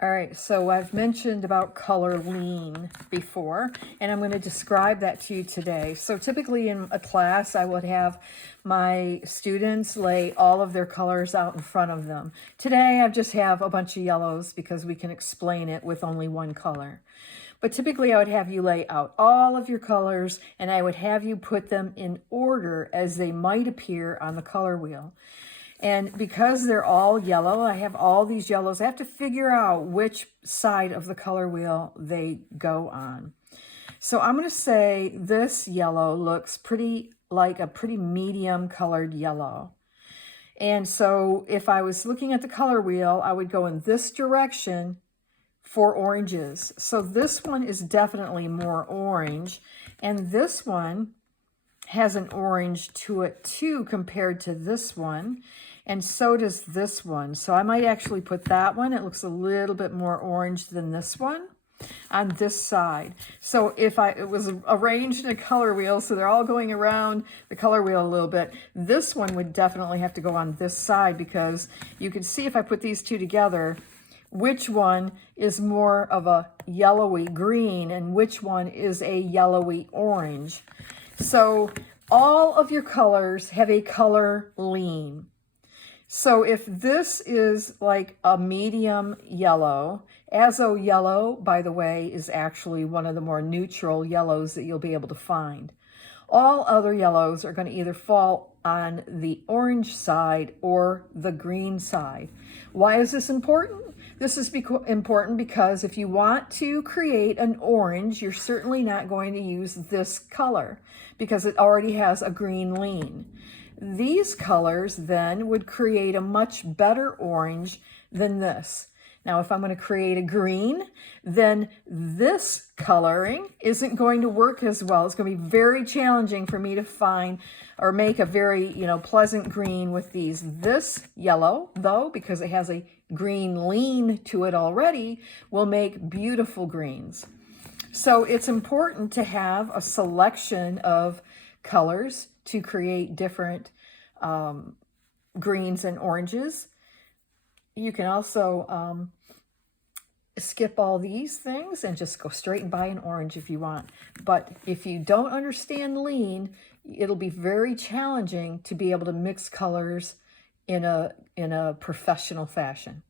All right, so I've mentioned about color lean before, and I'm going to describe that to you today. So typically in a class, I would have my students lay all of their colors out in front of them. Today, I just have a bunch of yellows because we can explain it with only one color. But typically, I would have you lay out all of your colors, and I would have you put them in order as they might appear on the color wheel. And because they're all yellow, I have all these yellows. I have to figure out which side of the color wheel they go on. So I'm going to say this yellow looks pretty like a pretty medium colored yellow. And so if I was looking at the color wheel, I would go in this direction for oranges. So this one is definitely more orange. And this one has an orange to it too compared to this one. And so does this one. So I might actually put that one. It looks a little bit more orange than this one on this side. So if it was arranged in a color wheel, so they're all going around the color wheel a little bit, this one would definitely have to go on this side because you can see if I put these two together, which one is more of a yellowy green and which one is a yellowy orange. So all of your colors have a color lean. So if this is like a medium yellow, azo yellow, by the way, is actually one of the more neutral yellows that you'll be able to find. All other yellows are going to either fall on the orange side or the green side. Why is this important? This is important because if you want to create an orange, you're certainly not going to use this color because it already has a green lean. These colors then would create a much better orange than this. Now, if I'm going to create a green, then this coloring isn't going to work as well. It's going to be very challenging for me to find or make a very, pleasant green with these. This yellow, though, because it has a green lean to it already, will make beautiful greens. So it's important to have a selection of colors to create different greens and oranges. You can also skip all these things and just go straight and buy an orange if you want. But if you don't understand lean, it'll be very challenging to be able to mix colors in a professional fashion.